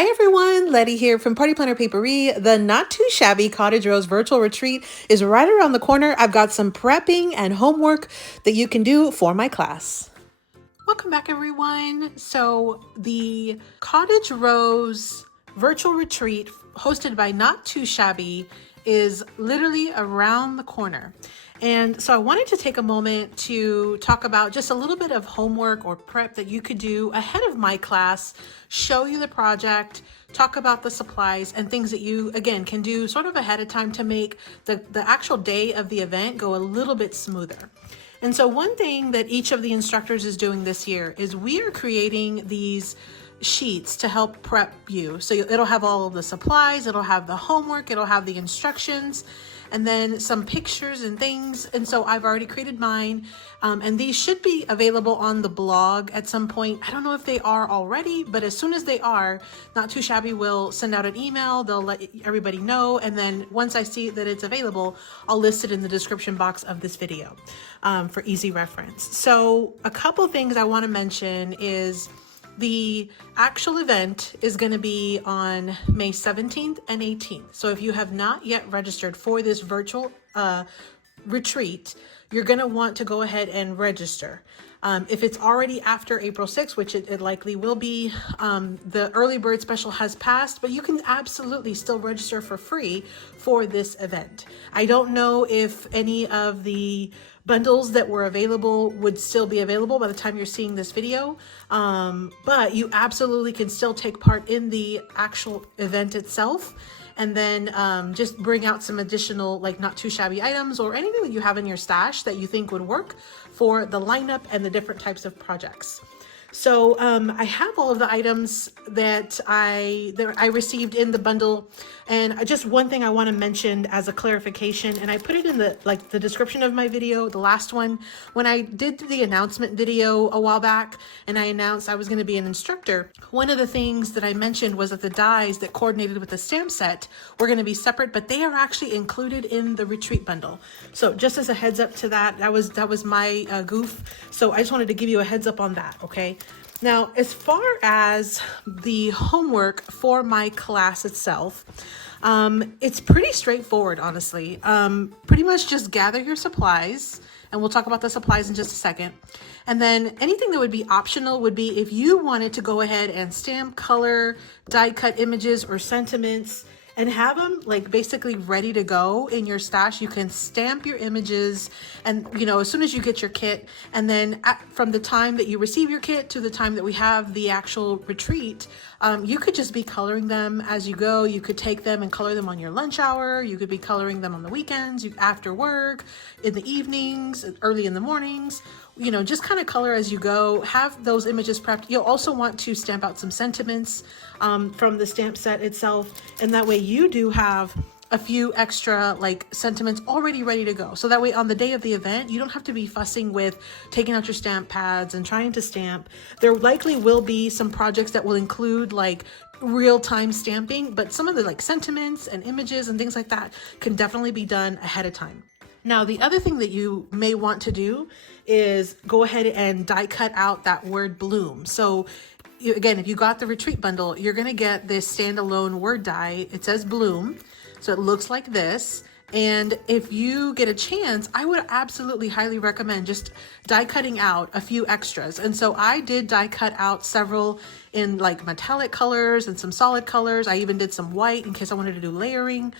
Hi everyone, Letty here from Party Planner Papery. The not too shabby Cottage Rose virtual retreat is right around the corner. I've got some prepping and homework that you can do for my class. Welcome back everyone. So the Cottage Rose virtual retreat hosted by Not Too Shabby is literally around the corner. And so I wanted to take a moment to talk about just a little bit of homework or prep that you could do ahead of my class, show you the project, talk about the supplies and things that you, again, can do sort of ahead of time to make the actual day of the event go a little bit smoother. And so one thing that each of the instructors is doing this year is we are creating these sheets to help prep you. So it'll have all of the supplies, it'll have the homework, it'll have the instructions, and then some pictures and things. And so I've already created mine. And these should be available on the blog at some point. I don't know if they are already, but as soon as they are, Not Too Shabby will send out an email. They'll let everybody know. And then once I see that it's available, I'll list it in the description box of this video for easy reference. So a couple things I want to mention is the actual event is going to be on May 17th and 18th. So if you have not yet registered for this virtual retreat, you're going to want to go ahead and register. If it's already after April 6th, which it likely will be, the early bird special has passed, but you can absolutely still register for free for this event. I don't know if any of the bundles that were available would still be available by the time you're seeing this video, but you absolutely can still take part in the actual event itself. And then just bring out some additional, like, not too shabby items or anything that you have in your stash that you think would work for the lineup and the different types of projects. So I have all of the items that I received in the bundle, and just one thing I want to mention as a clarification, and I put it in the description of my video, the last one, when I did the announcement video a while back, and I announced I was going to be an instructor. One of the things that I mentioned was that the dies that coordinated with the stamp set were going to be separate, but they are actually included in the retreat bundle. So just as a heads up to that, that was my goof. So I just wanted to give you a heads up on that, okay? Now, as far as the homework for my class itself, it's pretty straightforward, honestly. Pretty much just gather your supplies, and we'll talk about the supplies in just a second. And then anything that would be optional would be if you wanted to go ahead and stamp, color, die cut images or sentiments, and have them like basically ready to go in your stash. You can stamp your images, and as soon as you get your kit, and then from the time that you receive your kit to the time that we have the actual retreat, you could just be coloring them as you go. You could take them and color them on your lunch hour. You could be coloring them on the weekends, after work, in the evenings, early in the mornings. Just kind of color as you go. Have those images prepped. You'll also want to stamp out some sentiments from the stamp set itself, and that way you do have a few extra sentiments already ready to go. So that way on the day of the event, you don't have to be fussing with taking out your stamp pads and trying to stamp. There likely will be some projects that will include real-time stamping, but some of the sentiments and images and things like that can definitely be done ahead of time. Now, the other thing that you may want to do is go ahead and die cut out that word bloom. So again, if you got the retreat bundle, you're going to get this standalone word die. It says bloom. So it looks like this. And if you get a chance, I would absolutely highly recommend just die cutting out a few extras. And so I did die cut out several in metallic colors and some solid colors. I even did some white in case I wanted to do layering.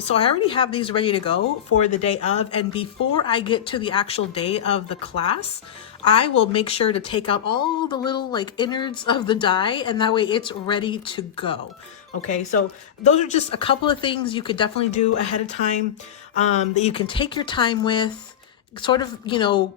So I already have these ready to go for the day of. And before I get to the actual day of the class, I will make sure to take out all the little innards of the die, and that way it's ready to go. Okay, so those are just a couple of things you could definitely do ahead of time that you can take your time with, sort of,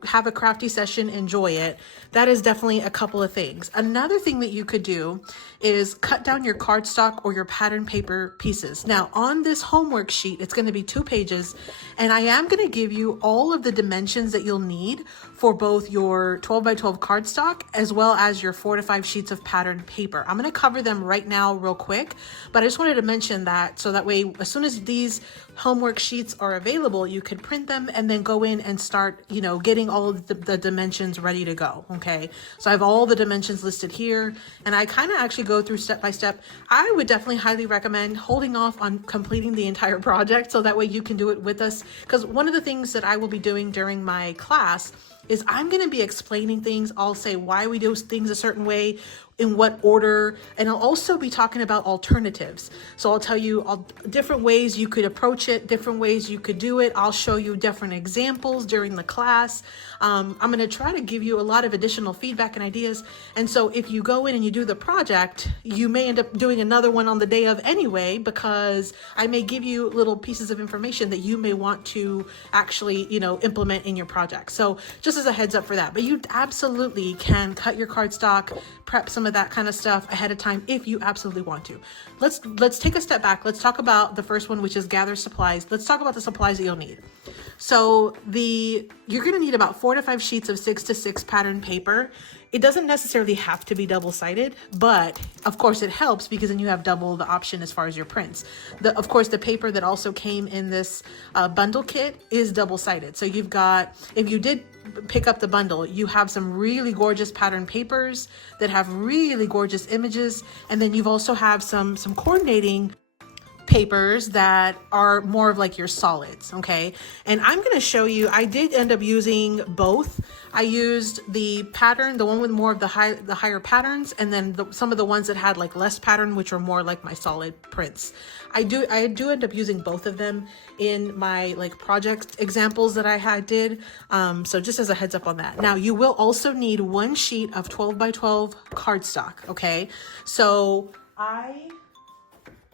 have a crafty session, enjoy it. That is definitely a couple of things. Another thing that you could do is cut down your cardstock or your pattern paper pieces. Now on this homework sheet, it's going to be 2 pages, and I am going to give you all of the dimensions that you'll need for both your 12 by 12 cardstock as well as your 4 to 5 sheets of pattern paper. I'm going to cover them right now real quick, but I just wanted to mention that so that way as soon as these homework sheets are available, you could print them and then go in and start, you know, getting all of the dimensions ready to go. Okay, so I have all the dimensions listed here, and I kind of actually go through step by step. I would definitely highly recommend holding off on completing the entire project, so that way you can do it with us, because one of the things that I will be doing during my class is I'm going to be explaining things. I'll say why we do things a certain way, in what order, and I'll also be talking about alternatives. So I'll tell you all different ways you could approach it, different ways you could do it. I'll show you different examples during the class. I'm going to try to give you a lot of additional feedback and ideas. And so if you go in and you do the project, you may end up doing another one on the day of anyway, because I may give you little pieces of information that you may want to actually, you know, implement in your project. So just as a heads up for that, but you absolutely can cut your cardstock, prep some of that kind of stuff ahead of time if you absolutely want to. Let's take a step back. Let's talk about the first one, which is gather supplies. Let's talk about the supplies that you'll need. So you're going to need about 4 to 5 sheets of 6 to 6 pattern paper. It doesn't necessarily have to be double-sided, but of course it helps because then you have double the option as far as your prints. Of course, the paper that also came in this bundle kit is double-sided. So you've got, if you did pick up the bundle, you have some really gorgeous pattern papers that have really gorgeous images, and then you've also have some coordinating papers that are more of like your solids. Okay, and I'm going to show you, I did end up using both. I used the pattern, the one with more of the higher patterns, and then some of the ones that had like less pattern, which are more like my solid prints. I do end up using both of them in my like project examples that I did. So just as a heads up on that. Now you will also need 1 sheet of 12 by 12 cardstock. Okay, so I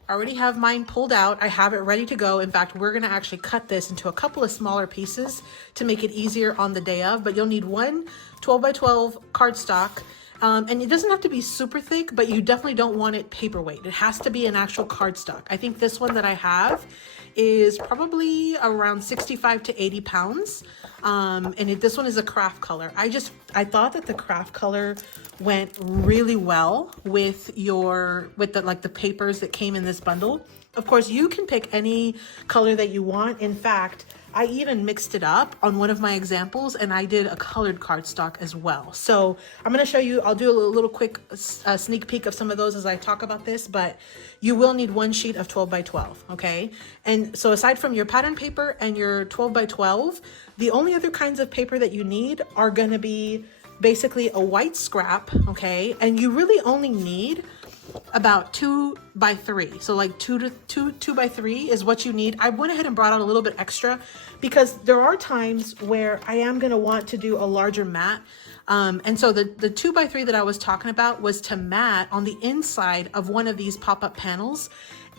already have mine pulled out. I have it ready to go. In fact, we're going to actually cut this into a couple of smaller pieces to make it easier on the day of, but you'll need 1 12 by 12 cardstock. And it doesn't have to be super thick, but you definitely don't want it paperweight. It has to be an actual cardstock. I think this one that I have is probably around 65 to 80 pounds. This one is a craft color. I thought that the craft color went really well with the papers that came in this bundle. Of course, you can pick any color that you want. In fact, I even mixed it up on one of my examples, and I did a colored cardstock as well. So I'm going to show you, I'll do a little quick sneak peek of some of those as I talk about this, but you will need 1 sheet of 12 by 12. Okay. And so aside from your pattern paper and your 12 by 12, the only other kinds of paper that you need are going to be basically a white scrap. Okay. And you really only need about 2 by 3. So like 2 by 3 is what you need. I went ahead and brought out a little bit extra because there are times where I am going to want to do a larger mat. And so the 2 by 3 that I was talking about was to mat on the inside of one of these pop-up panels.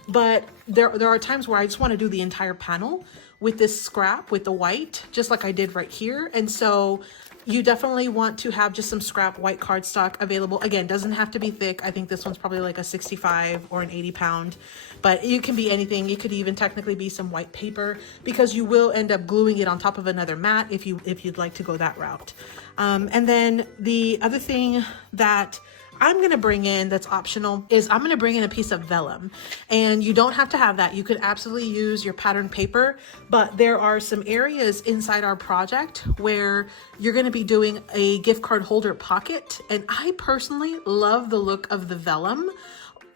But there are times where I just want to do the entire panel with this scrap, with the white, just like I did right here. And so you definitely want to have just some scrap white cardstock available. Again, doesn't have to be thick. I think this one's probably like a 65 or an 80 pound, but it can be anything. It could even technically be some white paper because you will end up gluing it on top of another mat if you'd like to go that route. And then the other thing that I'm going to bring in that's optional is I'm going to bring in a piece of vellum, and you don't have to have that. You could absolutely use your pattern paper, but there are some areas inside our project where you're going to be doing a gift card holder pocket. And I personally love the look of the vellum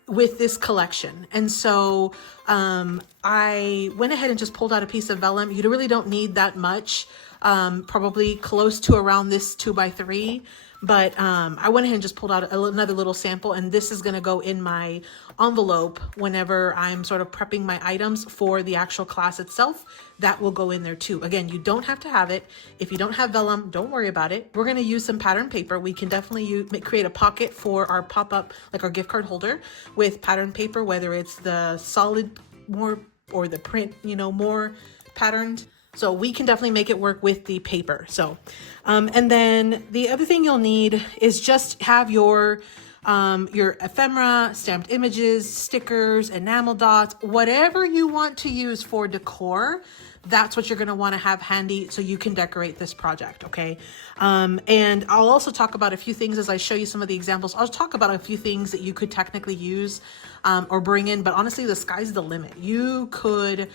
with this collection. And so I went ahead and just pulled out a piece of vellum. You really don't need that much, probably close to around this 2 by 3. But I went ahead and just pulled out another little sample, and this is going to go in my envelope whenever I'm sort of prepping my items for the actual class itself. That will go in there too. Again, you don't have to have it. If you don't have vellum, don't worry about it. We're going to use some pattern paper. We can definitely create a pocket for our pop-up, like our gift card holder with pattern paper, whether it's the solid more or the print, more patterned. So we can definitely make it work with the paper. So, and then the other thing you'll need is just have your your ephemera, stamped images, stickers, enamel dots, whatever you want to use for decor. That's what you're going to want to have handy so you can decorate this project, okay? And I'll also talk about a few things as I show you some of the examples. I'll talk about a few things that you could technically use or bring in, but honestly, the sky's the limit. You could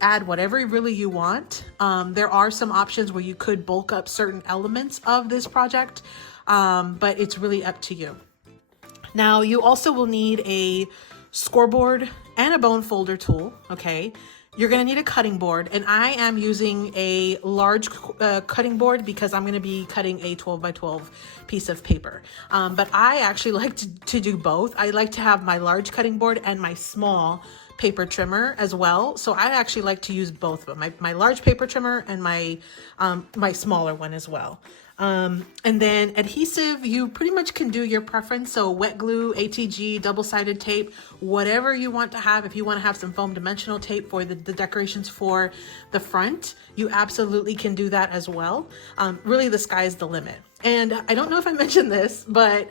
add whatever really you want. There are some options where you could bulk up certain elements of this project, but it's really up to you. Now, you also will need a scoreboard and a bone folder tool, okay? You're gonna need a cutting board, and I am using a large cutting board because I'm gonna be cutting a 12 by 12 piece of paper. But I actually like to do both. I like to have my large cutting board and my small paper trimmer as well. So I actually like to use both of them, my large paper trimmer and my smaller one as well. And then adhesive, you pretty much can do your preference. So wet glue, ATG, double-sided tape, whatever you want to have. If you want to have some foam dimensional tape for the decorations for the front, you absolutely can do that as well. Really, the sky's the limit. And I don't know if I mentioned this, but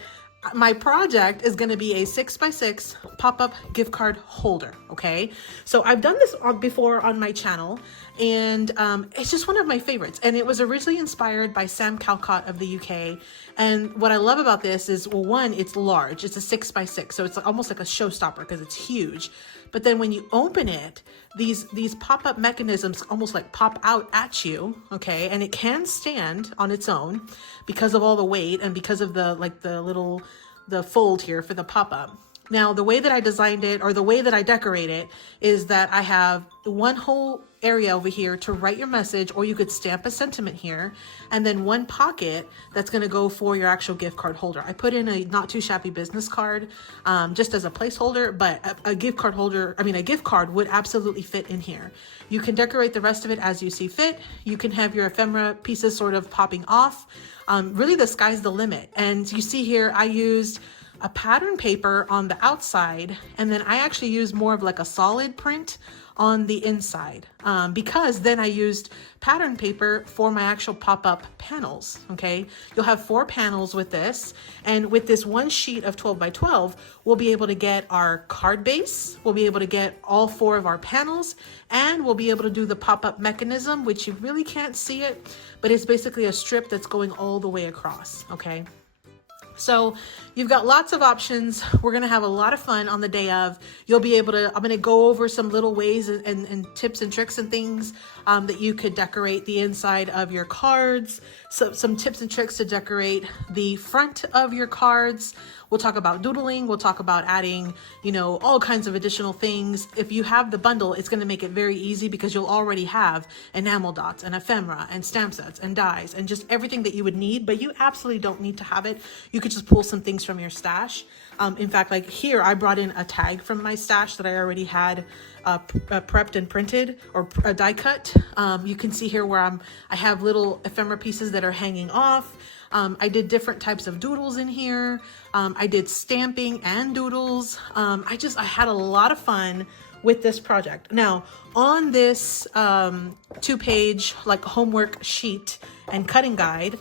my project is going to be a 6x6 pop-up gift card holder. Okay, so I've done this before on my channel, and it's just one of my favorites. And it was originally inspired by Sam Calcott of the UK. And what I love about this is, well, one, it's large. It's a 6x6, so it's almost like a showstopper because it's huge. But then when you open it, these pop-up mechanisms almost like pop out at you, okay? And it can stand on its own because of all the weight and because of the fold here for the pop-up. Now, the way that I designed it, or the way that I decorate it, is that I have one whole area over here to write your message, or you could stamp a sentiment here, and then one pocket that's going to go for your actual gift card holder. I put in a not too shabby business card just as a placeholder, but a gift card holder, a gift card would absolutely fit in here. You can decorate the rest of it as you see fit. You can have your ephemera pieces sort of popping off. Really, the sky's the limit. And you see here, I used a pattern paper on the outside, and then I actually used more of like a solid print on the inside because then I used pattern paper for my actual pop-up panels. Okay, you'll have 4 panels with this, and with this one sheet of 12 by 12, we'll be able to get our card base, we'll be able to get all 4 of our panels, and we'll be able to do the pop-up mechanism, which you really can't see it, but it's basically a strip that's going all the way across. Okay, so you've got lots of options. We're going to have a lot of fun on the day of. You'll be able to, I'm going to go over some little ways and tips and tricks and things that you could decorate the inside of your cards. So some tips and tricks to decorate the front of your cards. We'll talk about doodling. We'll talk about adding, all kinds of additional things. If you have the bundle, it's going to make it very easy because you'll already have enamel dots and ephemera and stamp sets and dies and just everything that you would need, but you absolutely don't need to have it. You could just pull some things from your stash. In fact, like here, I brought in a tag from my stash that I already had prepped and printed or die cut. You can see here where I have little ephemera pieces that are hanging off. I did different types of doodles in here. I did stamping and doodles. I had a lot of fun with this project. Now, on this 2-page like homework sheet and cutting guide,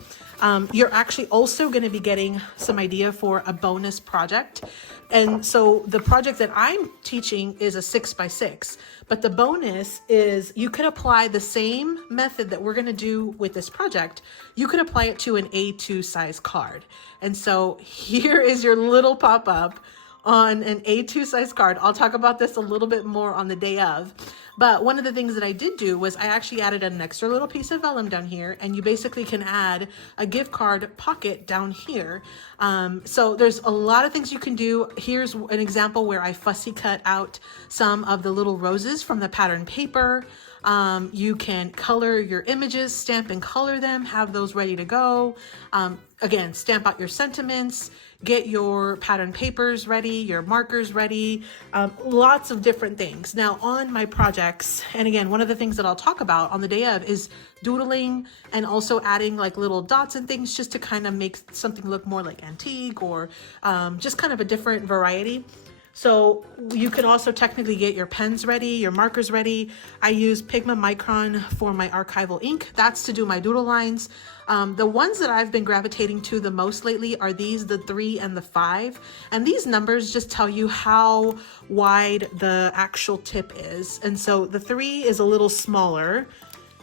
you're actually also going to be getting some idea for a bonus project. And so the project that I'm teaching is a 6x6, but the bonus is you could apply the same method that we're going to do with this project. You could apply it to an A2 size card. And so here is your little pop-up on an A2 size card. I'll talk about this a little bit more on the day of. But one of the things that I did do was I actually added an extra little piece of vellum down here, and you basically can add a gift card pocket down here. So there's a lot of things you can do. Here's an example where I fussy cut out some of the little roses from the pattern paper. You can color your images, stamp and color them, have those ready to go. Again, stamp out your sentiments, get your pattern papers ready, your markers ready, lots of different things. Now on my projects, and again, one of the things that I'll talk about on the day of is doodling and also adding like little dots and things just to kind of make something look more like antique or just kind of a different variety. So you can also technically get your pens ready, your markers ready. I use Pigma Micron for my archival ink. That's to do my doodle lines. The ones that I've been gravitating to the most lately are these, the 3 and the 5. And these numbers just tell you how wide the actual tip is. And so the 3 is a little smaller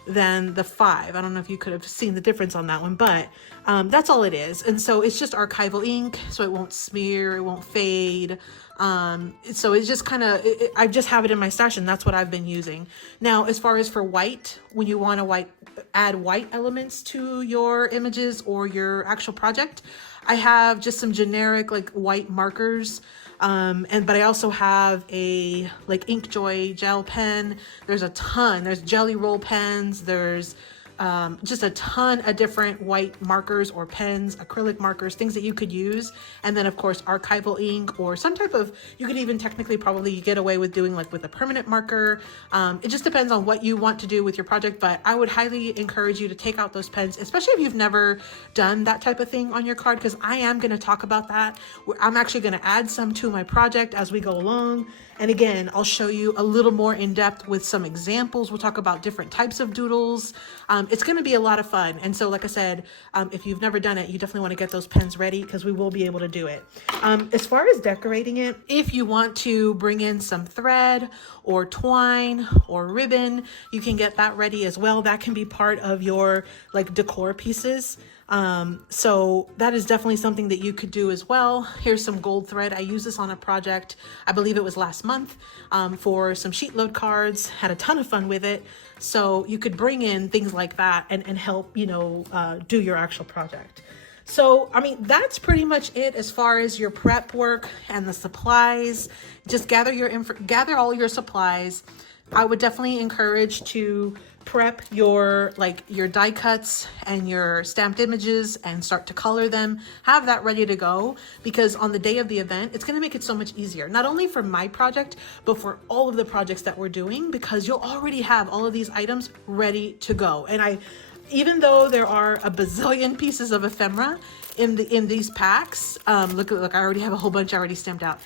than the 5. I don't know if you could have seen the difference on that one, but that's all it is. And so it's just archival ink, so it won't smear, it won't fade. So it's just kind of, I just have it in my stash, and that's what I've been using. Now, as far as for white, when you want to add white elements to your images or your actual project, I have just some generic like white markers. But I also have a like Inkjoy gel pen. There's a ton, there's jelly roll pens. There's just a ton of different white markers or pens, acrylic markers, things that you could use. And then of course, archival ink or some type of, you could even technically probably get away with doing like with a permanent marker. It just depends on what you want to do with your project, but I would highly encourage you to take out those pens, especially if you've never done that type of thing on your card, because I am going to talk about that. I'm actually going to add some to my project as we go along. And again, I'll show you a little more in depth with some examples. We'll talk about different types of doodles. It's going to be a lot of fun. And so, like I said, if you've never done it, you definitely want to get those pens ready because we will be able to do it. As far as decorating it, if you want to bring in some thread or twine or ribbon, you can get that ready as well. That can be part of your like decor pieces. So that is definitely something that you could do as well. Here's some gold thread. I used this on a project, I believe it was last month, for some sheet load cards. Had a ton of fun with it. So you could bring in things like that and help, you know, do your actual project. So, I mean, that's pretty much it as far as your prep work and the supplies. Just gather all your supplies. I would definitely encourage to prep your die cuts and your stamped images and start to color them. Have that ready to go, because on the day of the event, it's going to make it so much easier, not only for my project, but for all of the projects that we're doing, because you'll already have all of these items ready to go. And even though there are a bazillion pieces of ephemera in these packs, look, I already have a whole bunch already stamped out.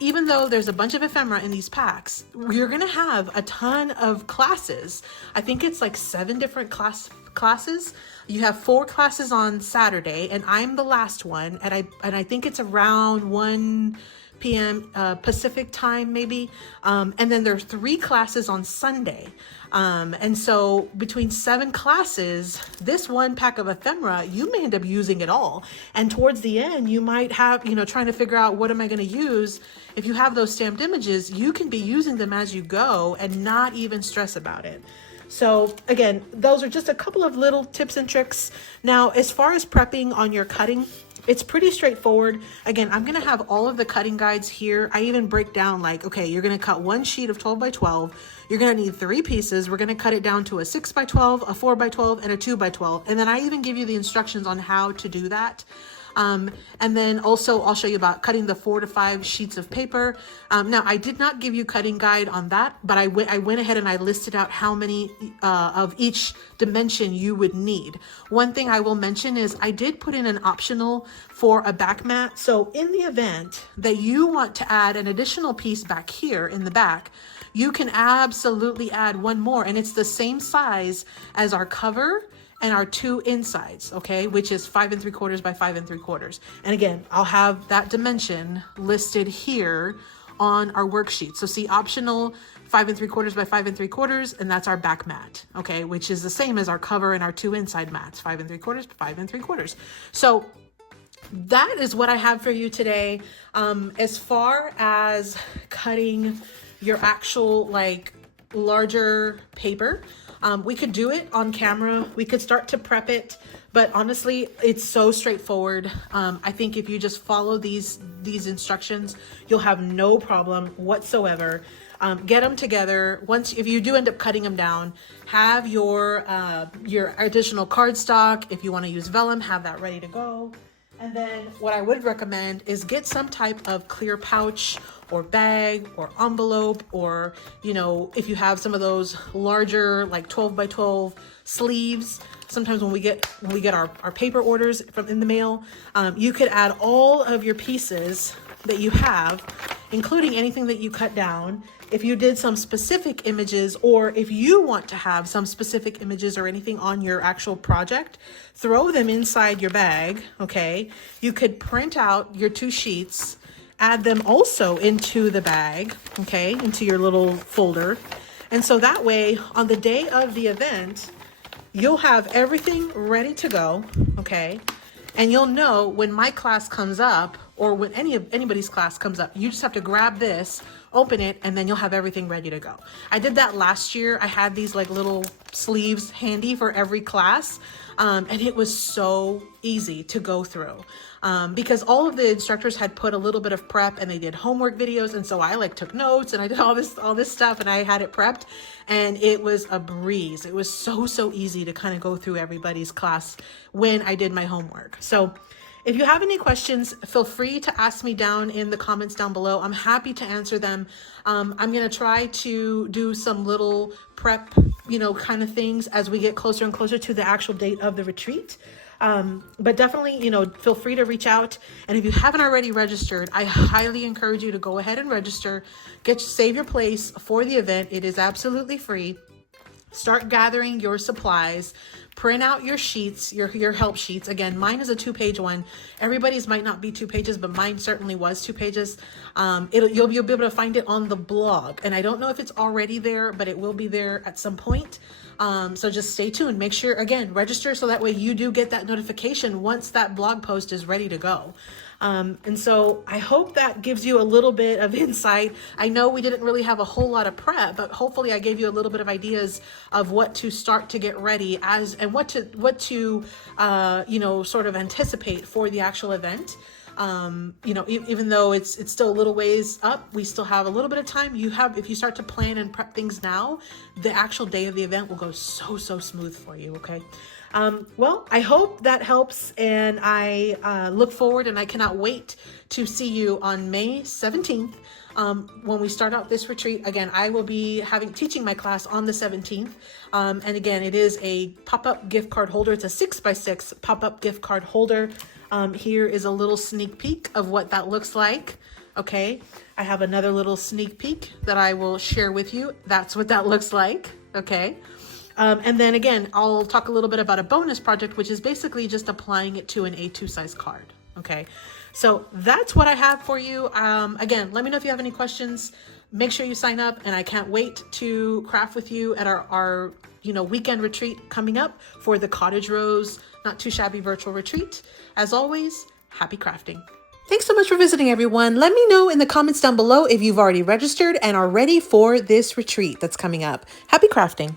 Even though there's a bunch of ephemera in these packs, you're gonna have a ton of classes. I think it's like 7 different classes. You have 4 classes on Saturday, and I'm the last one, and I think it's around 1 p.m. Pacific time, maybe. And then there's 3 classes on Sunday. And so between 7 classes, this one pack of ephemera, you may end up using it all. And towards the end, you might have, you know, trying to figure out what am I going to use. If you have those stamped images, you can be using them as you go and not even stress about it. So again, those are just a couple of little tips and tricks. Now, as far as prepping on your cutting, it's pretty straightforward. Again, I'm going to have all of the cutting guides here. I even break down like, okay, you're going to cut 1 sheet of 12 by 12. You're going to need 3 pieces. We're going to cut it down to a 6 by 12, a 4 by 12, and a 2 by 12. And then I even give you the instructions on how to do that. And then also I'll show you about cutting the 4 to 5 sheets of paper. Now I did not give you cutting guide on that, but I went ahead and I listed out how many of each dimension you would need. One thing I will mention is I did put in an optional for a back mat. So in the event that you want to add an additional piece back here in the back, you can absolutely add one more, and it's the same size as our cover and our 2 insides, okay, which is 5 3/4 by 5 3/4. And again, I'll have that dimension listed here on our worksheet. So see, optional 5 3/4 by 5 3/4, and that's our back mat, okay, which is the same as our cover and our 2 inside mats, 5 3/4 by 5 3/4. So that is what I have for you today. As far as cutting your actual like larger paper, we could do it on camera. We could start to prep it, but honestly, it's so straightforward. I think if you just follow these instructions, you'll have no problem whatsoever. Get them together. If you do end up cutting them down, have your additional cardstock. If you want to use vellum, have that ready to go. And then what I would recommend is get some type of clear pouch or bag or envelope, or, you know, if you have some of those larger like 12 by 12 sleeves, sometimes when we get our paper orders from in the mail, you could add all of your pieces that you have including anything that you cut down. If you did some specific images, or if you want to have some specific images or anything on your actual project, throw them inside your bag, okay? You could print out your 2 sheets, add them also into the bag, okay, into your little folder. And so that way, on the day of the event, you'll have everything ready to go, okay? And you'll know when my class comes up, or when anybody's class comes up, you just have to grab this, open it, and then you'll have everything ready to go. I did that last year. I had these like little sleeves handy for every class. And it was so easy to go through because all of the instructors had put a little bit of prep, and they did homework videos. And so I like took notes, and I did all this stuff, and I had it prepped, and it was a breeze. It was so easy to kind of go through everybody's class when I did my homework. So if you have any questions, feel free to ask me down in the comments down below. I'm happy to answer them. I'm going to try to do some little prep, kind of things as we get closer and closer to the actual date of the retreat. But definitely, feel free to reach out. And if you haven't already registered, I highly encourage you to go ahead and register. Save your place for the event. It is absolutely free. Start gathering your supplies, print out your sheets, your help sheets. Again, mine is a 2-page one. Everybody's might not be 2 pages, but mine certainly was 2 pages. You'll be able to find it on the blog. And I don't know if it's already there, but it will be there at some point. So just stay tuned. Make sure, again, register so that way you do get that notification once that blog post is ready to go. And so I hope that gives you a little bit of insight. I know we didn't really have a whole lot of prep, but hopefully I gave you a little bit of ideas of what to start to get ready and what to sort of anticipate for the actual event. Even though it's still a little ways up, we still have a little bit of time. If you start to plan and prep things now, the actual day of the event will go so when for you. Okay. Well, I hope that helps, and I look forward, and I cannot wait to see you on May 17th when we start out this retreat. Again, I will be teaching my class on the 17th. And again, it is a pop-up gift card holder. It's a 6x6 pop-up gift card holder. Here is a little sneak peek of what that looks like. Okay. I have another little sneak peek that I will share with you. That's what that looks like. Okay. And then again, I'll talk a little bit about a bonus project, which is basically just applying it to an A2 size card. Okay. So that's what I have for you. Again, let me know if you have any questions. Make sure you sign up, and I can't wait to craft with you at our weekend retreat coming up for the Cottage Rose Not Too Shabby virtual retreat. As always, happy crafting. Thanks so much for visiting, everyone. Let me know in the comments down below if you've already registered and are ready for this retreat that's coming up. Happy crafting.